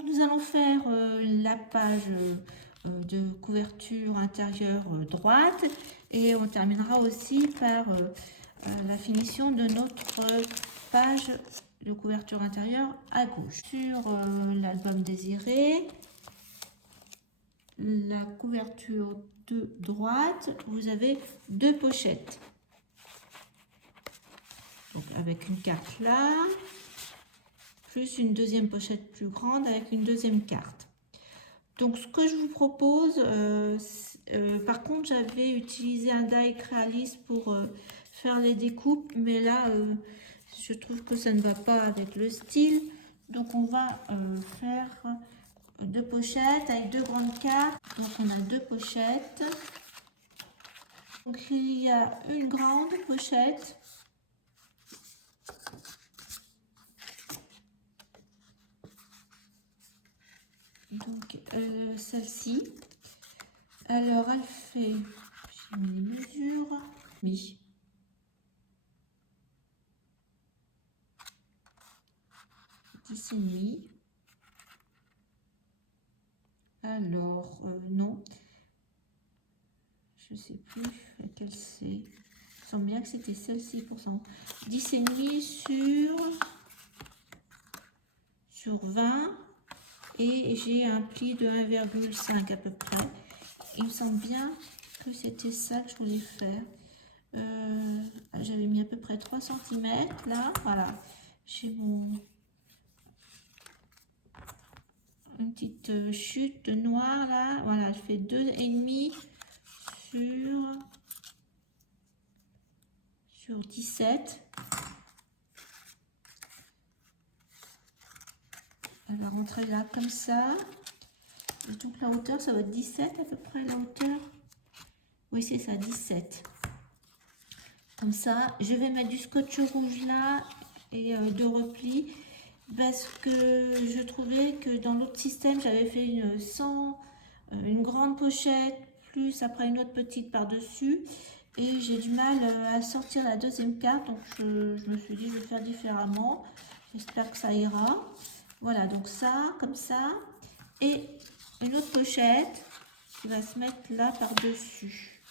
donc nous allons faire la page de couverture intérieure droite et on terminera aussi par la finition de notre page de couverture intérieure à gauche. Sur l'album désiré, la couverture de droite, vous avez deux pochettes. Donc avec une carte là, plus une deuxième pochette plus grande avec une deuxième carte. Donc ce que je vous propose, par contre j'avais utilisé un die Crealist pour faire les découpes, mais là je trouve que ça ne va pas avec le style. Donc on va faire deux pochettes avec deux grandes cartes. Donc on a deux pochettes. Donc il y a une grande pochette. Donc celle-ci, alors elle fait, j'ai mis les mesures, oui, et demi. Alors non, je sais plus laquelle c'est. Il semble bien que c'était celle-ci pour cent. 10,5 sur 20 et j'ai un pli de 1,5 à peu près. Il me semble bien que c'était ça que je voulais faire. J'avais mis à peu près 3 cm là, voilà. J'ai une petite chute de noir là, voilà, je fais 2,5 sur 17. Elle va rentrer là comme ça. Et donc la hauteur, ça va être 17 à peu près la hauteur. Oui, c'est ça, 17. Comme ça, je vais mettre du scotch rouge là et de repli parce que je trouvais que dans l'autre système, j'avais fait une grande pochette plus après une autre petite par-dessus et j'ai du mal à sortir la deuxième carte, donc je me suis dit je vais faire différemment. J'espère que ça ira. Voilà, donc ça, comme ça, et une autre pochette qui va se mettre là par-dessus.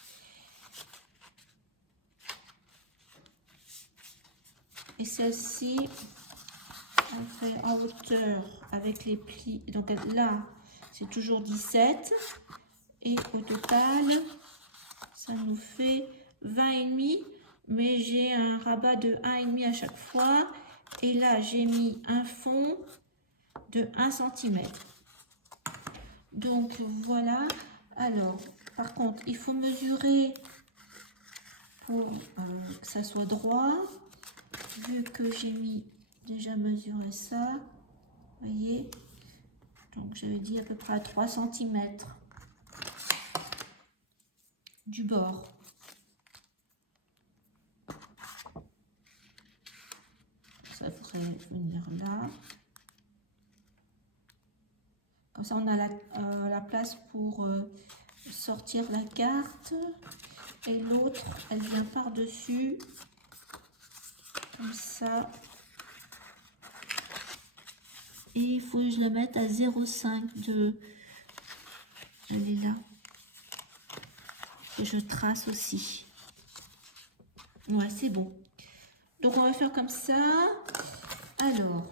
Et celle-ci, on fait en hauteur avec les plis. Donc là, c'est toujours 17. Et au total, ça nous fait 20,5. Mais j'ai un rabat de 1,5 à chaque fois. Et là, j'ai mis un fond de 1 cm. Donc voilà. Alors, par contre, il faut mesurer pour que ça soit droit. Vu que j'ai déjà mesuré ça, voyez, donc j'avais dit à peu près à 3 cm du bord. Ça devrait venir là. Comme ça, on a la place pour sortir la carte. Et l'autre, elle vient par-dessus. Comme ça. Et il faut que je la mette à 0,5 de... Elle est là. Que je trace aussi. Ouais, c'est bon. Donc, on va faire comme ça. Alors,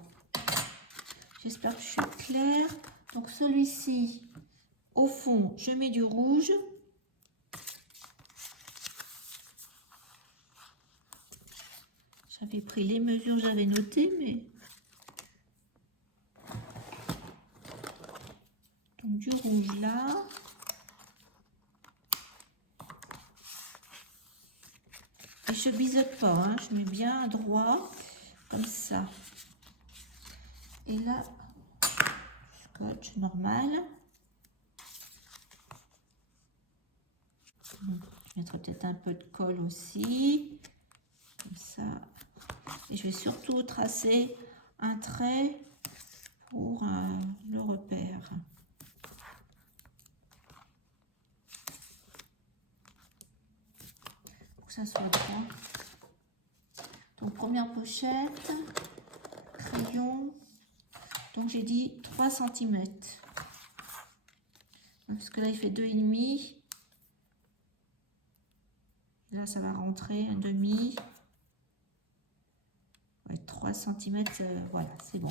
j'espère que je suis claire. Donc, celui-ci, au fond, je mets du rouge. J'avais pris les mesures, j'avais noté, mais... Donc, du rouge là. Et je biseute pas, hein, je mets bien droit, comme ça. Et là, scotch normal. Je mettrai peut-être un peu de colle aussi, comme ça. Et je vais surtout tracer un trait pour le repère. Pour que ça soit droit. Donc première pochette, crayon. Donc j'ai dit 3 cm. Parce que là il fait 2,5. Là ça va rentrer un demi. Ouais, 3 cm, voilà, c'est bon.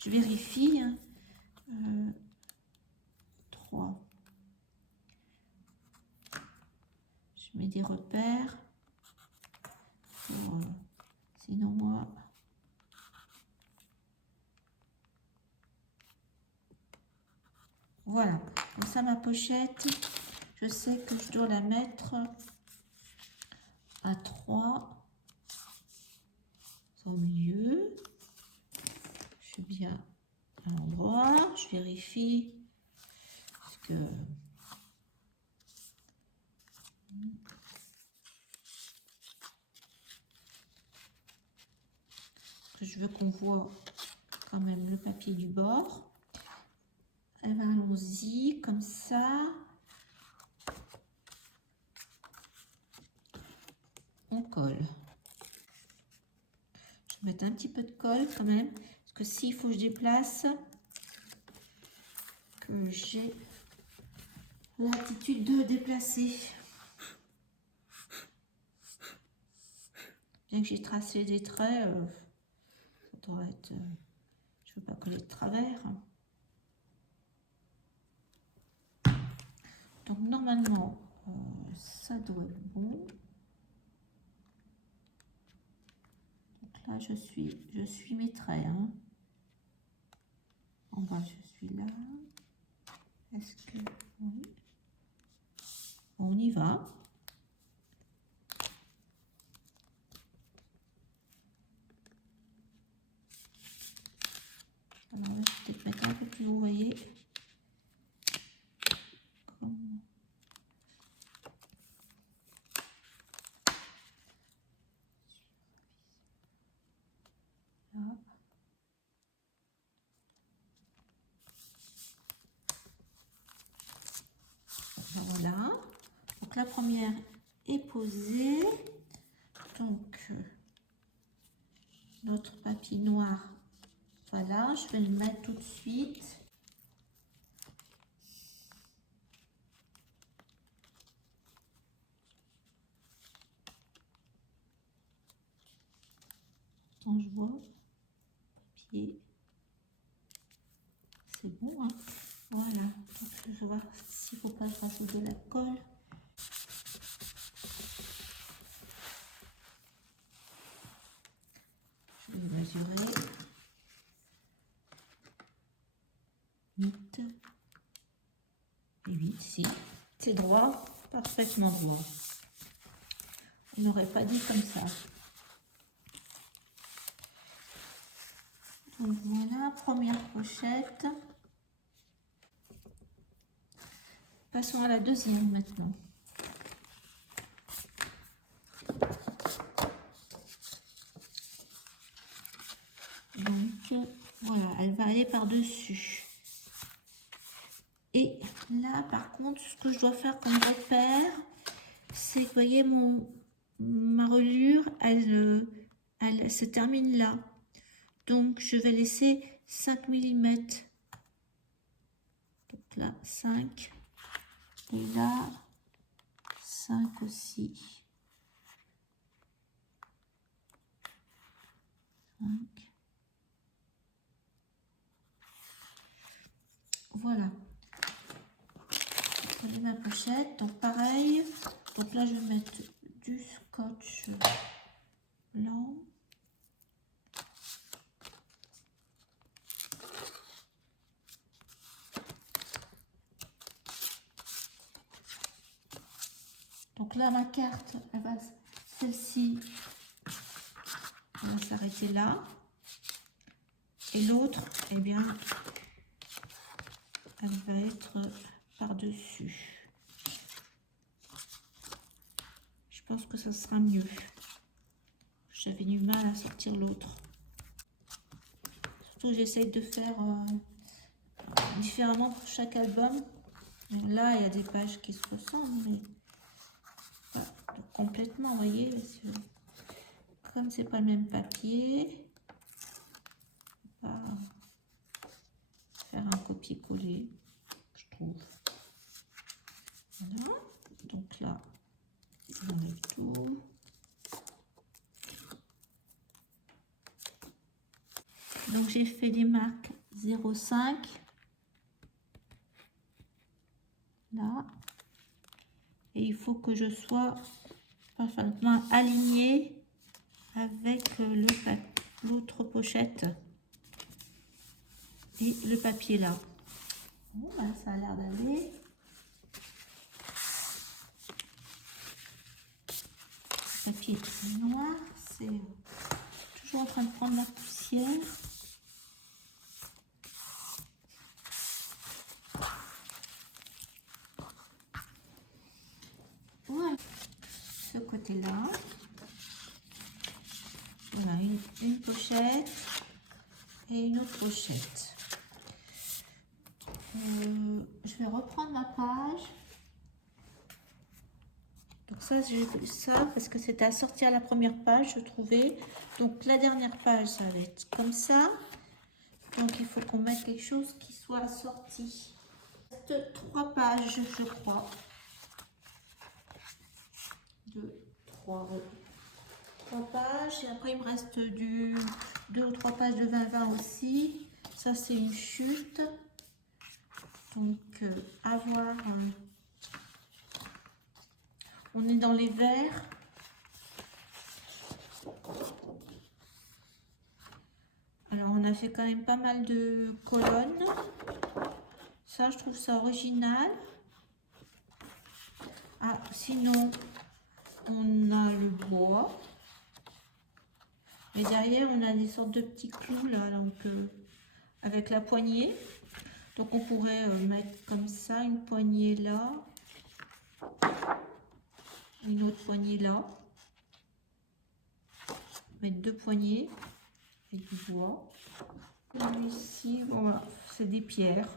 Je vérifie. 3. Je mets des repères. Pour, sinon moi... Voilà, comme ça ma pochette, je sais que je dois la mettre à 3 au milieu. Je suis bien à l'endroit, je vérifie parce que je veux qu'on voit quand même le papier du bord. Et ben, allons-y comme ça. On colle. Je vais mettre un petit peu de colle quand même, parce que s'il faut que je déplace, que j'ai l'attitude de déplacer. Bien que j'ai tracé des traits, ça doit être... je ne veux pas coller de travers. Donc normalement, ça doit être bon. Donc là, je suis mes traits. Hein. En bas, je suis là. Est-ce que... Oui. On y va. Alors là, je vais peut-être mettre un peu plus haut, vous voyez. Comme... Là. Voilà. Donc la première est posée. Donc notre papier noir, voilà, je vais le mettre tout de suite. Attends, je vois. Papier. C'est bon, hein. Voilà. Donc, je vais voir s'il ne faut pas que je rajoute de la colle. Je vais mesurer. 8 et 8, si. C'est droit, parfaitement droit. On n'aurait pas dit comme ça. Donc voilà, première pochette. Passons à la deuxième maintenant. Donc voilà, elle va aller par-dessus. Et là, par contre, ce que je dois faire comme repère, c'est que, vous voyez, ma reliure, elle se termine là. Donc, je vais laisser 5 mm. Donc là, 5. Et là, 5 aussi. 5. Voilà. Je vais ma pochette. Donc, pareil. Donc là, je vais mettre du scotch blanc. Donc là, ma carte, celle-ci, elle va s'arrêter là. Et l'autre, eh bien, elle va être par-dessus. Je pense que ça sera mieux. J'avais du mal à sortir l'autre. Surtout, j'essaye de faire différemment pour chaque album. Donc là, il y a des pages qui se ressemblent, mais pas complètement, vous voyez. Comme c'est pas le même papier, faire un copier-coller, je trouve. Voilà. Donc là, on enlève tout. Donc j'ai fait des marques 0,5 là, et il faut que je sois parfaitement alignée avec l'autre pochette et le papier là. Bon, ben, ça a l'air d'aller. Le papier noir, c'est toujours en train de prendre la poussière. Voilà, ce côté-là. Voilà, une pochette et une autre pochette. Je vais reprendre ma page. Donc ça, j'ai vu ça parce que c'était assorti à la première page, je trouvais. Donc la dernière page, ça va être comme ça. Donc il faut qu'on mette quelque chose qui soit assorti. Il reste 3 pages, je crois. 2, 3 pages. Et après, il me reste 2 ou 3 pages de 20-20 aussi. Ça, c'est une chute. Donc, à voir. On est dans les verts. Alors, on a fait quand même pas mal de colonnes. Ça, je trouve ça original. Ah, sinon, on a le bois. Et derrière, on a des sortes de petits clous là, donc avec la poignée. Donc, on pourrait mettre comme ça une poignée là. Une autre poignée là. Mettre 2 poignées avec du bois. Et ici, voilà, c'est des pierres.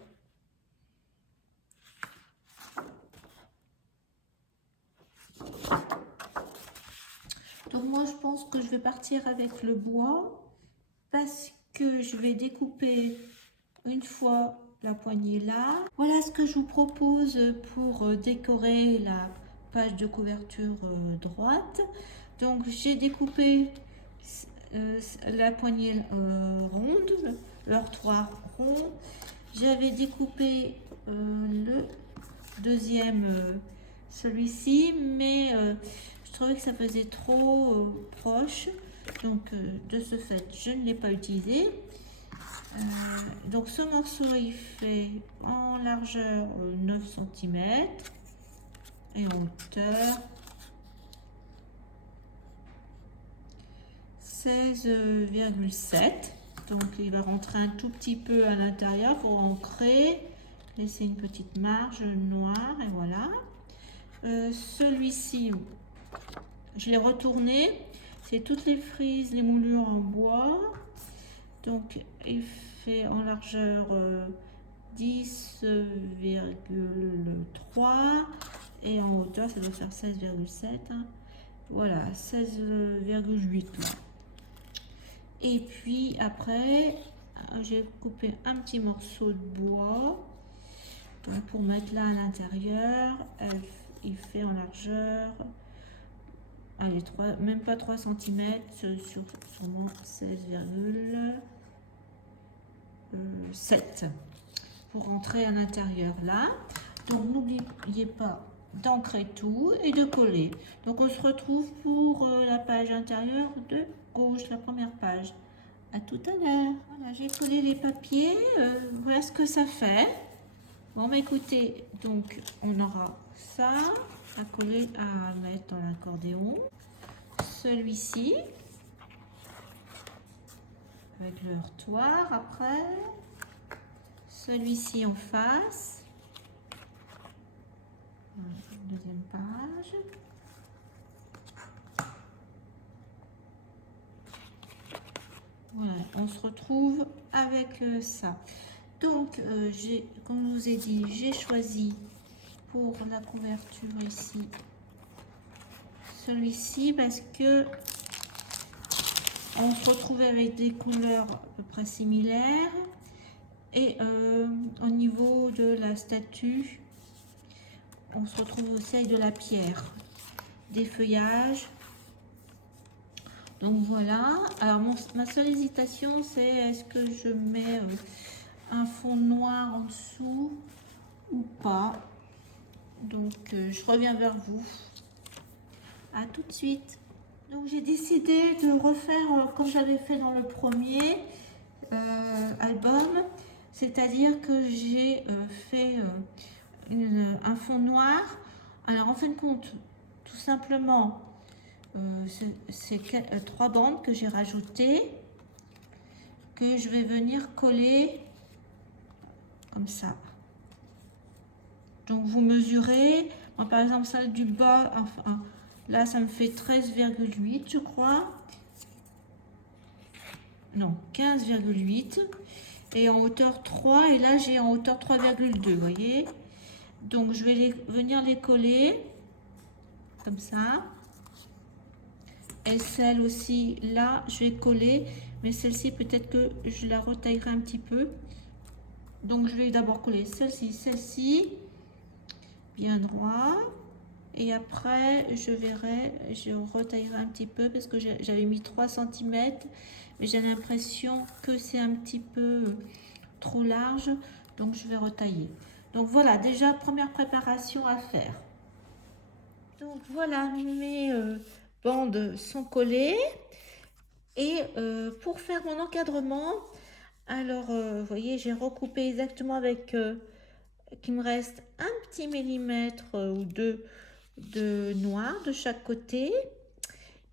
Donc moi, je pense que je vais partir avec le bois parce que je vais découper une fois la poignée là. Voilà ce que je vous propose pour décorer la page de couverture droite. Donc j'ai découpé la poignée ronde, leur 3 ronds. J'avais découpé le deuxième, celui-ci, mais je trouvais que ça faisait trop proche. Donc de ce fait, je ne l'ai pas utilisé. Donc ce morceau, il fait en largeur 9 cm et en hauteur 16,7. Donc il va rentrer un tout petit peu à l'intérieur pour ancrer, laisser une petite marge noire et voilà. Celui-ci, je l'ai retourné, c'est toutes les frises, les moulures en bois. Donc il fait en largeur 10,3 et en hauteur ça doit faire 16,7. Hein. Voilà, 16,8 là. Et puis après, j'ai coupé un petit morceau de bois donc pour mettre là à l'intérieur. Il fait en largeur, allez, même pas 3 cm, sur sûrement 16,7 pour rentrer à l'intérieur là. Donc n'oubliez pas d'ancrer tout et de coller. Donc on se retrouve pour la page intérieure de gauche, la première page. À tout à l'heure. Voilà, j'ai collé les papiers. Voilà ce que ça fait. Bon, bah écoutez, donc on aura ça à coller, à mettre dans l'accordéon. Celui-ci avec le heurtoir après. Celui-ci en face. Deuxième page. Voilà, on se retrouve avec ça. Donc, comme je vous ai dit, j'ai choisi pour la couverture ici celui-ci parce que on se retrouvait avec des couleurs à peu près similaires Et au niveau de la statue, on se retrouve aussi avec de la pierre, des feuillages. Donc voilà. Alors ma seule hésitation, c'est est-ce que je mets un fond noir en dessous ou pas. Donc je reviens vers vous. À tout de suite. Donc j'ai décidé de refaire comme j'avais fait dans le premier album, c'est-à-dire que j'ai fait un fond noir. Alors en fin de compte, tout simplement, c'est 3 bandes que j'ai rajoutées, que je vais venir coller comme ça. Donc vous mesurez, moi, par exemple celle du bas, enfin, là ça me fait 13,8 je crois. Non, 15,8. Et en hauteur 3, et là j'ai en hauteur 3,2, vous voyez. Donc je vais venir les coller comme ça. Et celle aussi, là, je vais coller, mais celle-ci, peut-être que je la retaillerai un petit peu. Donc je vais d'abord coller celle-ci, bien droit. Et après, je verrai, je retaillerai un petit peu parce que j'avais mis 3 cm, mais j'ai l'impression que c'est un petit peu trop large, donc je vais retailler. Donc voilà, déjà première préparation à faire. Donc voilà, mes bandes sont collées. Et pour faire mon encadrement, alors vous voyez, j'ai recoupé exactement avec qu'il me reste un petit millimètre ou deux de noir de chaque côté.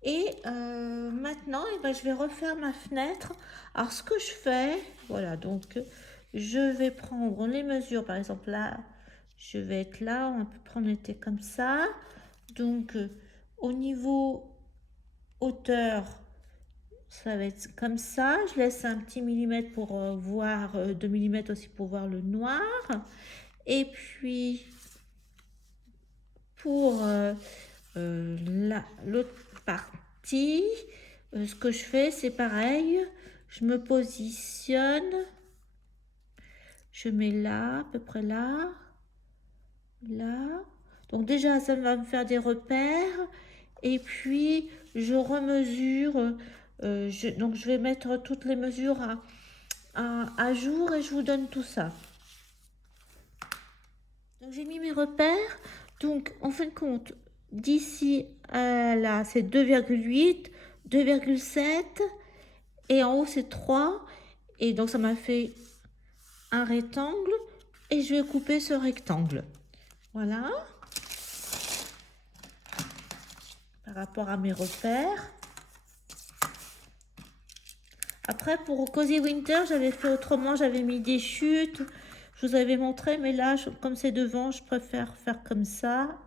Et maintenant, eh ben, je vais refaire ma fenêtre. Alors ce que je fais, voilà, donc je vais prendre les mesures. Par exemple là, je vais être là, on peut prendre était comme ça. Donc au niveau hauteur, ça va être comme ça. Je laisse un petit millimètre pour voir, 2 millimètres aussi pour voir le noir. Et puis pour l'autre partie, ce que je fais, c'est pareil. Je me positionne. Je mets là, à peu près là. Là. Donc déjà, ça va me faire des repères. Et puis, je remesure. Donc, je vais mettre toutes les mesures à jour et je vous donne tout ça. Donc, j'ai mis mes repères. Donc, en fin de compte, d'ici à là, c'est 2,8, 2,7 et en haut, c'est 3. Et donc, ça m'a fait un rectangle et je vais couper ce rectangle. Voilà. Par rapport à mes repères. Après, pour Cozy Winter, j'avais fait autrement. J'avais mis des chutes. Je vous avais montré, mais là, comme c'est devant, je préfère faire comme ça.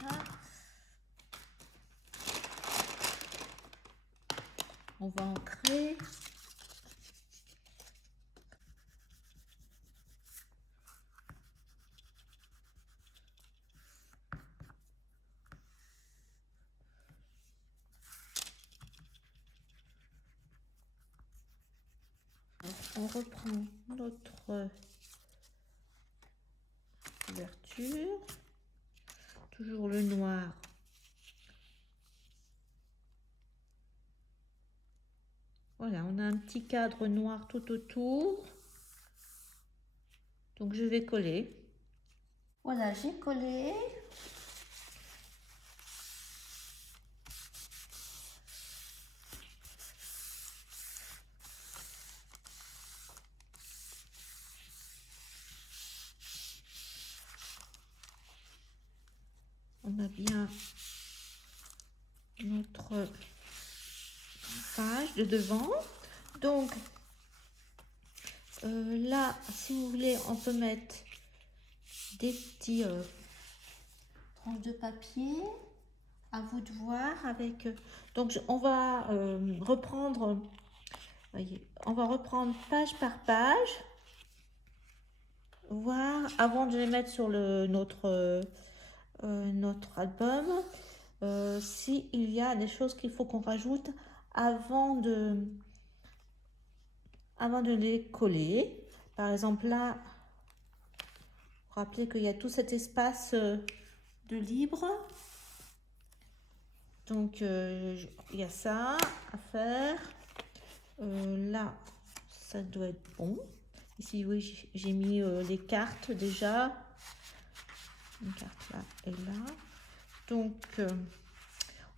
Voilà. On va ancrer. On reprend notre couverture. Toujours le noir. Voilà, on a un petit cadre noir tout autour. Donc, je vais coller. Voilà, j'ai collé. a bien notre page de devant. Donc là, si vous voulez, on peut mettre des petits tranches de papier. À vous de voir avec. Donc on va reprendre. Voyez, on va reprendre page par page. Voir avant de les mettre sur notre album. S'il y a des choses qu'il faut qu'on rajoute avant de les coller. Par exemple là, vous rappelez qu'il y a tout cet espace de libre. Donc il y a ça à faire. Là, ça doit être bon. Ici, oui, j'ai mis les cartes déjà. Une carte là et là. Donc,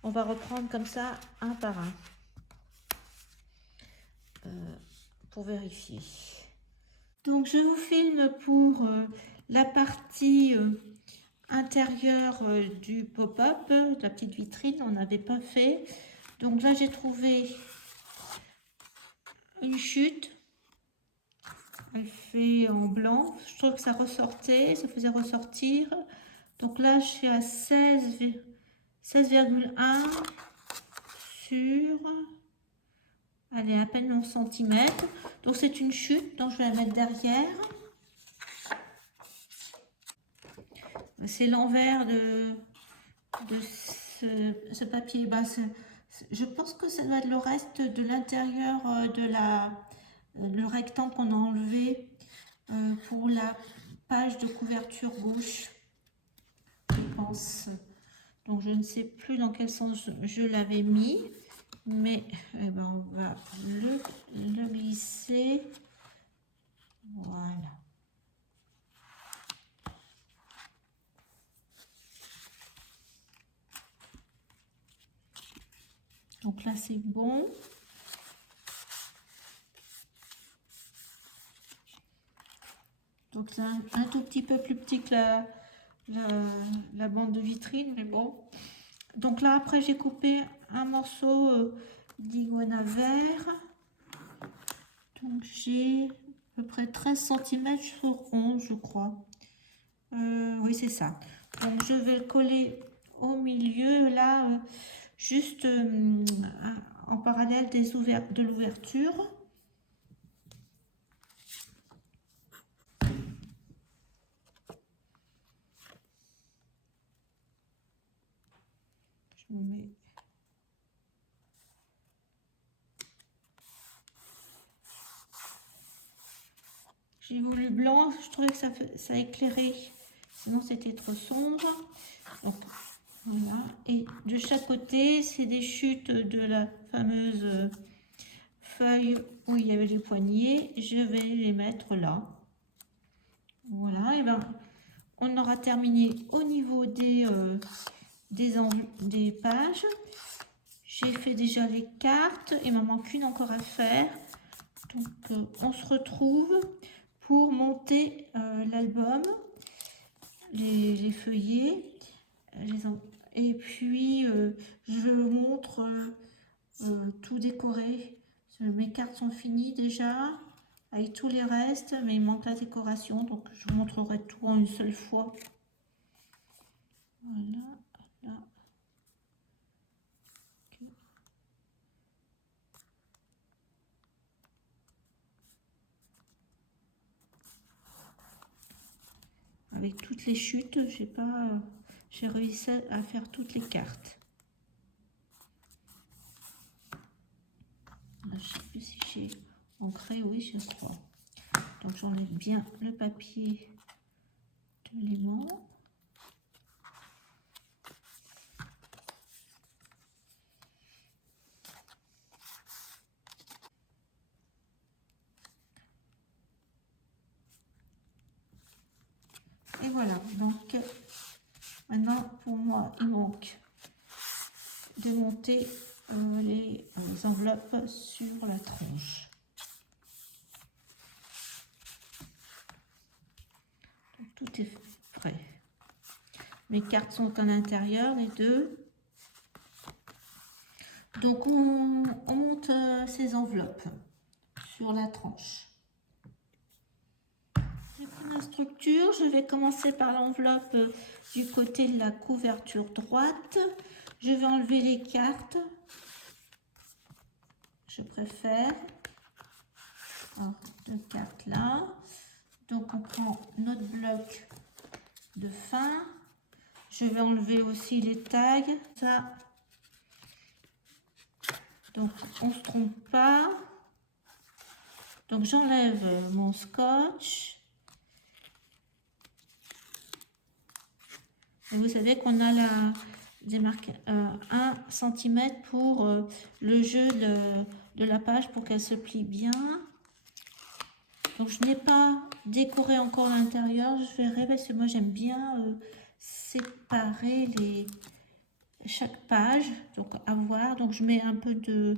on va reprendre comme ça, un par un. Pour vérifier. Donc, je vous filme pour la partie intérieure du pop-up, de la petite vitrine. On n'avait pas fait. Donc là, j'ai trouvé une chute. Elle fait en blanc. Je trouve que ça ressortait, ça faisait ressortir. Donc là, je suis à 16,1 sur... Allez, à peine 11 cm. Donc c'est une chute, donc je vais la mettre derrière. C'est l'envers de ce papier. Bah, je pense que ça doit être le reste de l'intérieur de le rectangle qu'on a enlevé pour la page de couverture gauche, je pense. Donc je ne sais plus dans quel sens je l'avais mis, mais eh ben, on va le glisser. Voilà. Donc là c'est bon. Donc c'est un tout petit peu plus petit que la bande de vitrine, mais bon. Donc là après j'ai coupé un morceau d'iguana vert. Donc j'ai à peu près 13 cm sur 11 je crois. Oui c'est ça. Donc je vais le coller au milieu là, juste en parallèle de l'ouverture. Je me mets... J'ai voulu blanc, je trouvais que ça éclairait, sinon c'était trop sombre. Donc voilà, et de chaque côté, c'est des chutes de la fameuse feuille où il y avait les poignées. Je vais les mettre là. Voilà, et ben on aura terminé au niveau des pages. J'ai fait déjà les cartes, il m'en manque une encore à faire. Donc on se retrouve pour monter l'album, les feuillets, et puis je vous montre tout décoré. Mes cartes sont finies déjà avec tous les restes, mais il manque la décoration, donc je vous montrerai tout en une seule fois. Voilà, là. Avec toutes les chutes, j'ai réussi à faire toutes les cartes. Je ne sais plus si j'ai ancré, oui, je crois. Donc j'enlève bien le papier de l'aimant. Et voilà, donc maintenant pour moi il manque de monter les enveloppes sur la tranche. Donc, tout est prêt. Mes cartes sont à l'intérieur, les deux. Donc, on monte ces enveloppes sur la tranche. J'ai pris ma structure. Je vais commencer par l'enveloppe du côté de la couverture droite. Je vais enlever les cartes. Je préfère. Alors, 2 cartes là. Donc, on prend notre bloc de fin. Je vais enlever aussi les tags. Ça. Donc, on ne se trompe pas. Donc, j'enlève mon scotch. Et vous savez qu'on a des marques 1 cm pour le jeu de la page pour qu'elle se plie bien. Donc, je n'ai pas décoré encore l'intérieur. Je verrai parce que moi, j'aime bien séparer chaque page. Donc, à voir. Donc, je mets un peu de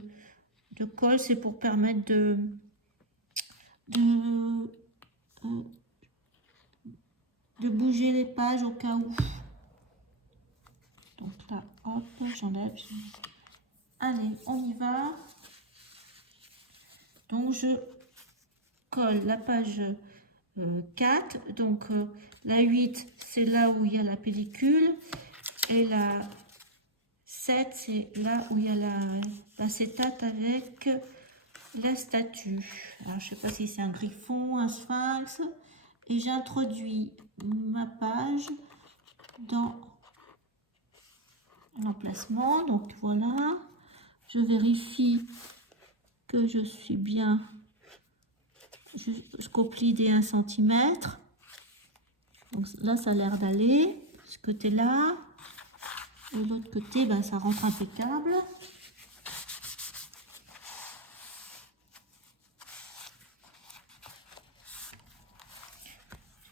colle. C'est pour permettre de bouger les pages au cas où. Donc là, hop, j'enlève. Allez, on y va. Donc, je colle la page 4. Donc, la 8, c'est là où il y a la pellicule. Et la 7, c'est là où il y a l'acétate avec la statue. Alors, je ne sais pas si c'est un griffon, un sphinx. Et j'introduis ma page dans l'emplacement. Donc, voilà. Je vérifie que je suis bien jusqu'au pli des 1 cm. Donc là, ça a l'air d'aller. Ce côté-là. Et l'autre côté, ben, ça rentre impeccable.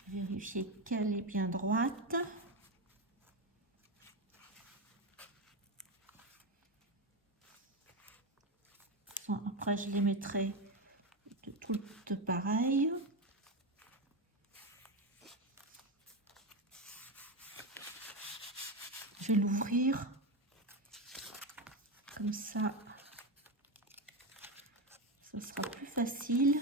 Je vais vérifier qu'elle est bien droite. Bon, après, je les mettrai toutes pareilles. Je vais l'ouvrir comme ça sera plus facile.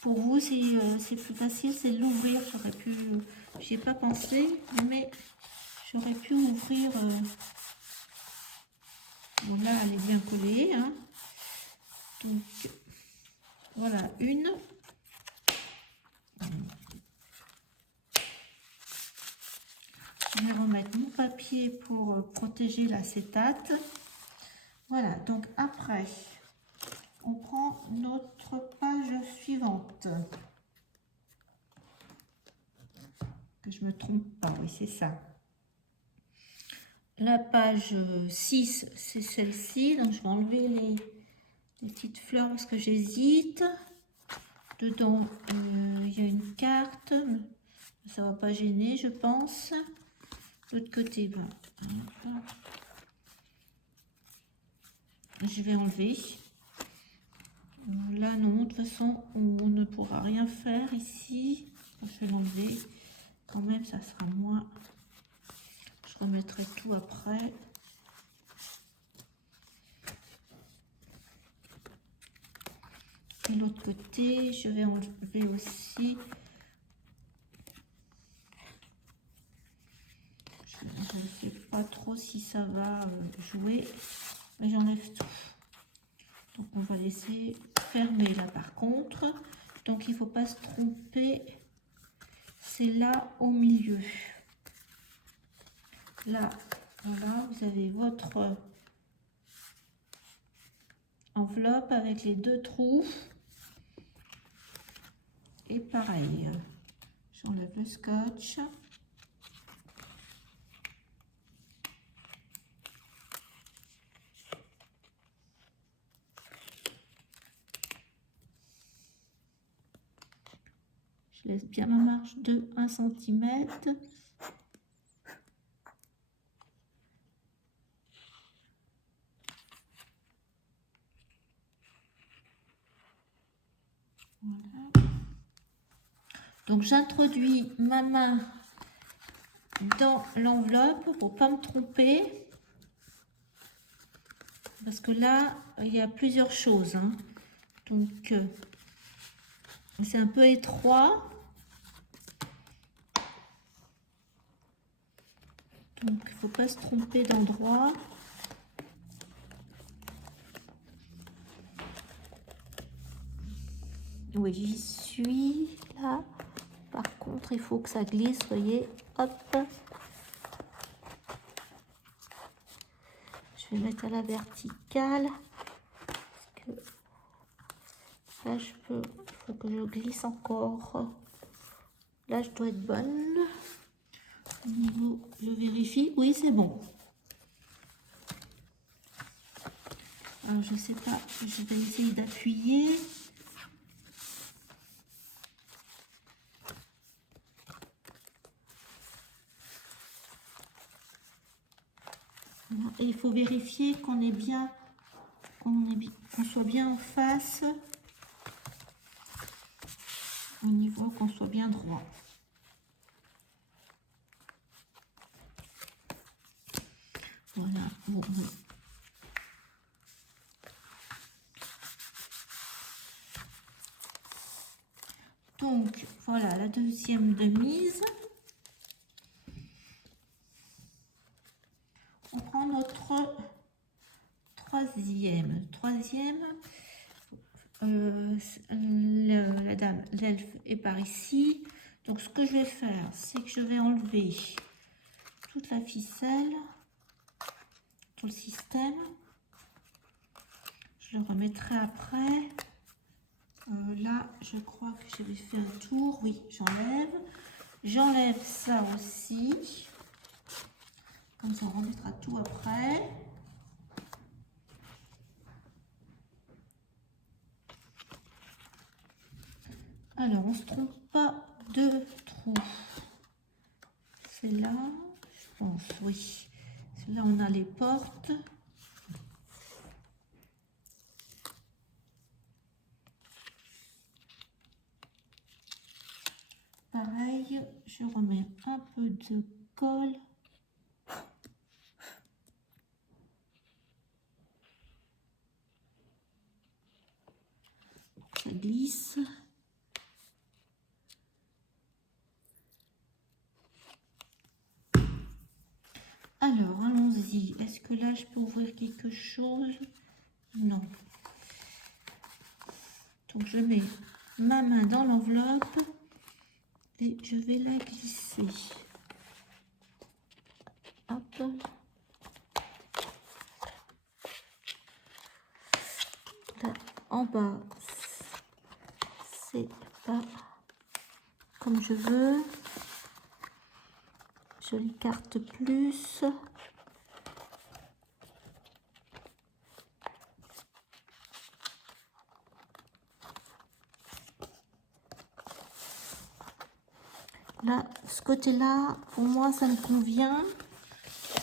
Pour vous, c'est plus facile, c'est l'ouvrir. J'y ai pas pensé, mais j'aurais pu ouvrir. Bon, là, elle est bien collée. Hein. Donc, voilà, une. Je vais remettre mon papier pour protéger l'acétate. Voilà, donc après, on prend notre page suivante. Que je ne me trompe pas, oui, c'est ça. La page 6, c'est celle-ci. Donc, je vais enlever les petites fleurs parce que j'hésite. Dedans, il y a une carte. Ça ne va pas gêner, je pense. De l'autre côté, ben, je vais enlever. Là, non, de toute façon, on ne pourra rien faire ici. Je vais l'enlever. Quand même, ça sera moins. Je remettrai tout après. Et l'autre côté, je vais enlever aussi. Je ne sais pas trop si ça va jouer, mais j'enlève tout. Donc, on va laisser fermer là par contre. Donc, il ne faut pas se tromper. C'est là au milieu. Là, voilà, vous avez votre enveloppe avec les 2 trous. Et pareil, j'enlève le scotch. Je laisse bien ma marge de 1 cm. Donc j'introduis ma main dans l'enveloppe pour pas me tromper. Parce que là, il y a plusieurs choses. Hein. Donc, c'est un peu étroit. Donc, il ne faut pas se tromper d'endroit. Oui, j'y suis là. Par contre, il faut que ça glisse, voyez. Hop. Je vais mettre à la verticale. Parce que là, il faut que je glisse encore. Là, je dois être bonne. Au niveau, je vérifie. Oui, c'est bon. Alors, je sais pas, je vais essayer d'appuyer. Et il faut vérifier qu'on est bien, qu'on soit bien en face. Au niveau, qu'on soit bien droit. Voilà. Bon. Donc, voilà la deuxième de mise. On prend notre troisième. La dame, l'elfe est par ici. Donc, ce que je vais faire, c'est que je vais enlever toute la ficelle, tout le système. Je le remettrai après. Là, je crois que j'avais fait un tour. Oui, j'enlève. J'enlève ça aussi. Comme ça, on remettra tout après. Alors, on ne se trompe pas de trou. C'est là, je pense, oui. Là, on a les portes. Pareil, je remets un peu de colle. Ça glisse. Alors, allons-y. Est-ce que là, je peux ouvrir quelque chose? Non. Donc, je mets ma main dans l'enveloppe et je vais la glisser. Hop. Là, en bas, c'est pas comme je veux. Je l'écarte plus. Là, ce côté-là, pour moi, ça me convient.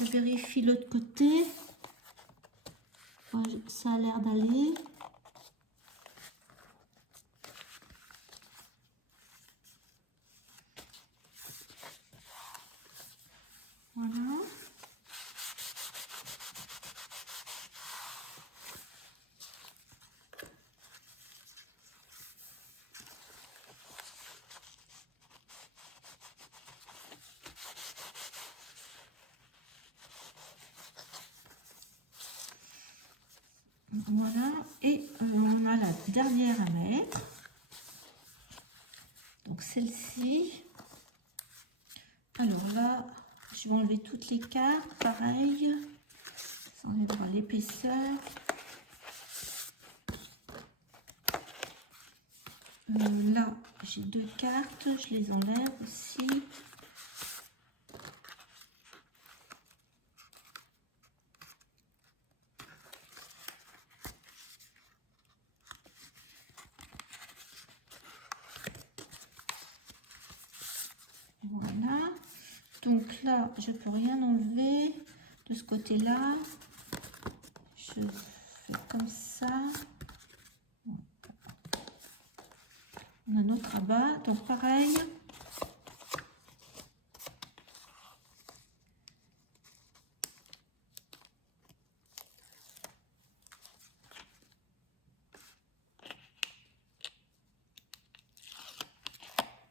Je vérifie l'autre côté. Ça a l'air d'aller. Voilà. Voilà, et on a la dernière à mettre. Donc celle-ci. Alors là, je vais enlever toutes les cartes, pareil. Ça enlèvera l'épaisseur. Là, j'ai deux cartes, je les enlève aussi. Voilà. Donc là, je peux rien enlever. De ce côté-là, je fais comme ça. On a notre rabat, donc pareil.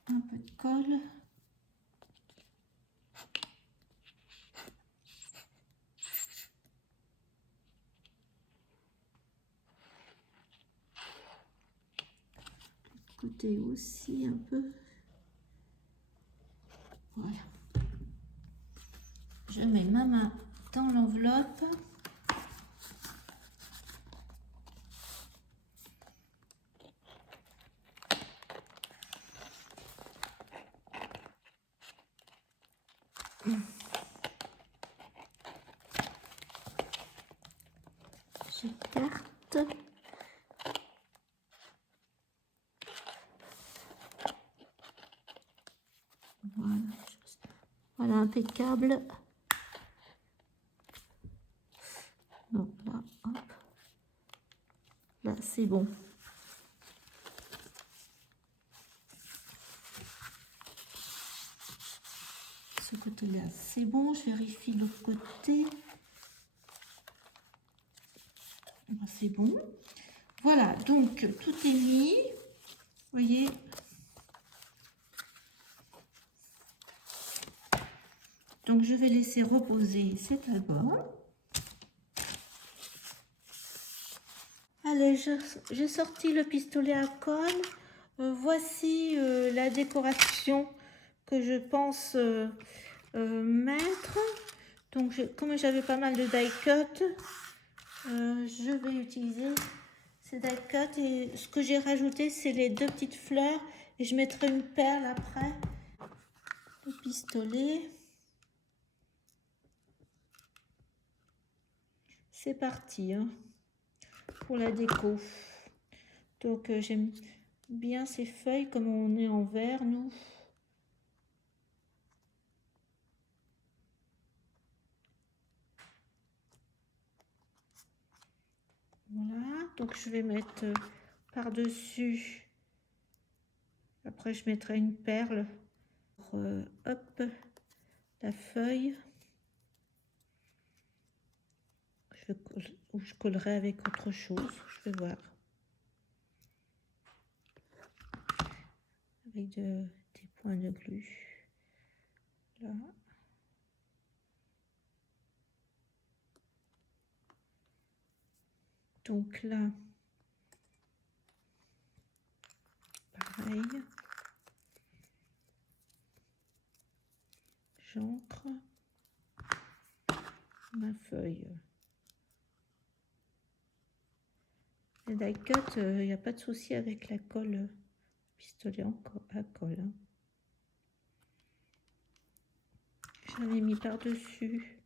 Un peu de colle. Côté aussi un peu. Voilà. Je mets ma main dans l'enveloppe. J'écarte. Voilà. Voilà, impeccable. Donc là, hop. Là, c'est bon. Ce côté-là, c'est bon. Je vérifie l'autre côté. C'est bon. Voilà, donc tout est mis. Vous voyez. Donc je vais laisser reposer cet album. Allez, j'ai sorti le pistolet à colle. Voici la décoration que je pense mettre. Donc comme j'avais pas mal de die cut, je vais utiliser ces die cut et ce que j'ai rajouté c'est les deux petites fleurs et je mettrai une perle après le pistolet. C'est parti hein, pour la déco. Donc j'aime bien ces feuilles comme on est en vert nous. Voilà, donc je vais mettre par-dessus. Après je mettrai une perle. Hop, la feuille. Ou je collerai avec autre chose, je vais voir. Avec des points de glu. Là. Donc là, pareil. J'ancre ma feuille. Les die cut, il n'y a pas de souci avec la colle pistolet à colle. Hein. J'en ai mis par-dessus.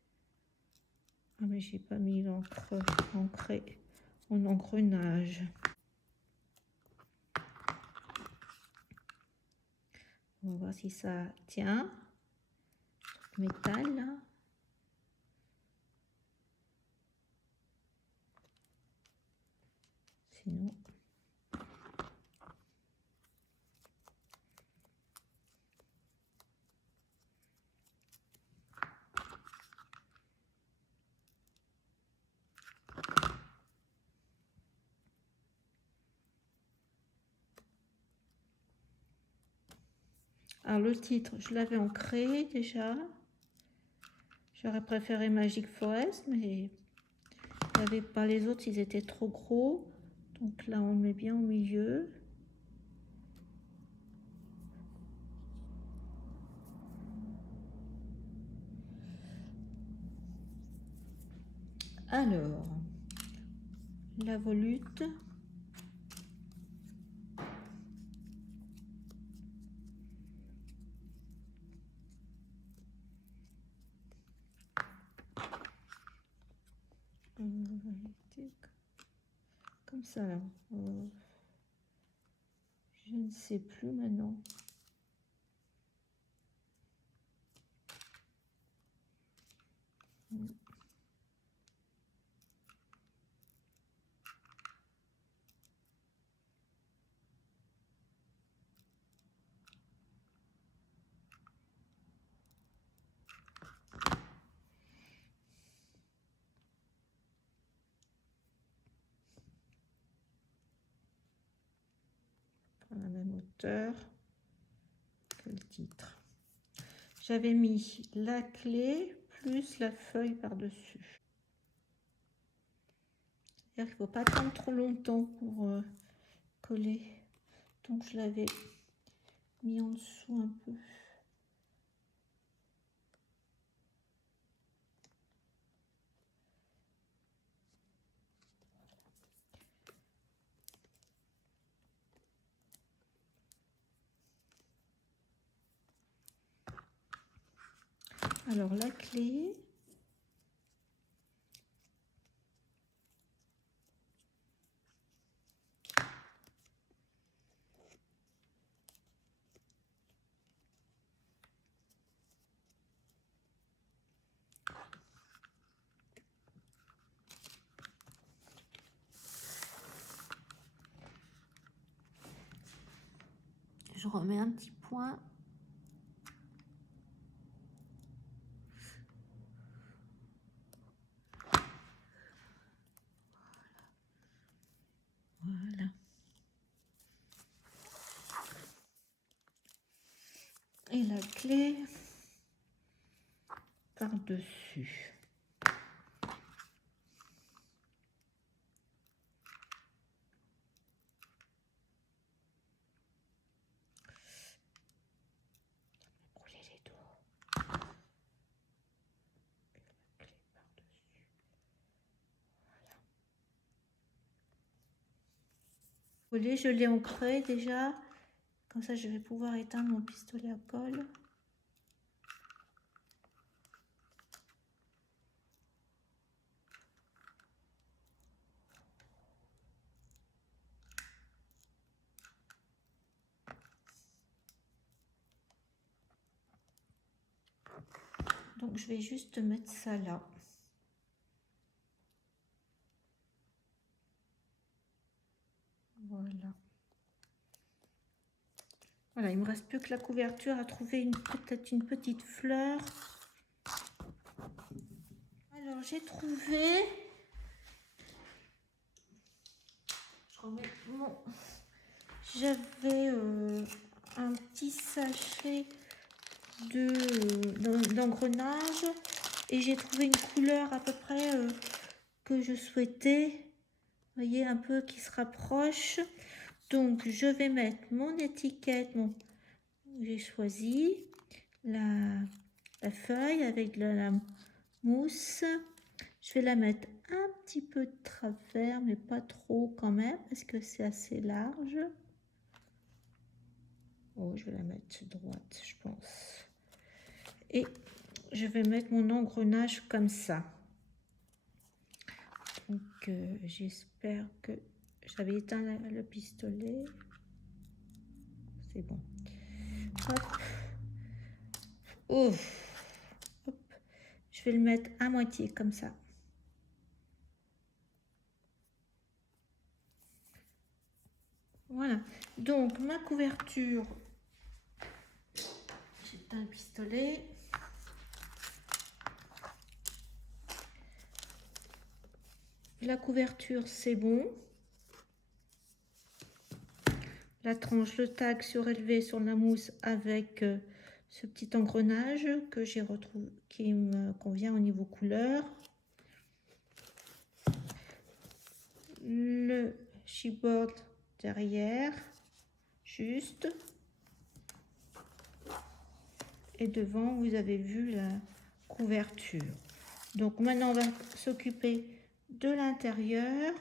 Ah mais j'ai pas mis l'encre ancrée en engrenage. On va voir si ça tient. Métal là. Sinon. Alors le titre, je l'avais ancré déjà. J'aurais préféré Magic Forest, mais il n'y avait pas les autres, ils étaient trop gros. Donc là, on le met bien au milieu. Alors, la volute. Comme ça là. Je ne sais plus maintenant. à la même hauteur que le titre. J'avais mis la clé plus la feuille par-dessus. Il ne faut pas attendre trop longtemps pour coller. Donc je l'avais mis en dessous un peu. Alors la clé, je remets un petit point. Voilà. Et la clé par-dessus. Brûler les doigts. Et la clé par-dessus. Voilà. Je l'ai ancré déjà. Comme ça, je vais pouvoir éteindre mon pistolet à colle. Donc, je vais juste mettre ça là. Voilà. Voilà, il me reste plus que la couverture à trouver peut-être une petite fleur. Alors, j'ai trouvé... Je remets mon... J'avais un petit sachet d'engrenage et j'ai trouvé une couleur à peu près que je souhaitais. Vous voyez, un peu qui se rapproche. Donc, je vais mettre mon étiquette. Bon, j'ai choisi la feuille avec la mousse. Je vais la mettre un petit peu de travers, mais pas trop quand même, parce que c'est assez large. Oh, je vais la mettre droite, je pense. Et je vais mettre mon engrenage comme ça. Donc, j'espère que j'avais éteint le pistolet. C'est bon. Hop. Ouf. Hop. Je vais le mettre à moitié comme ça. Voilà. Donc, ma couverture. J'éteins le pistolet. La couverture, c'est bon. La tranche, le tag surélevé sur la mousse avec ce petit engrenage que j'ai retrouvé, qui me convient au niveau couleur. Le chipboard derrière, juste. Et devant, vous avez vu la couverture. Donc maintenant, on va s'occuper de l'intérieur.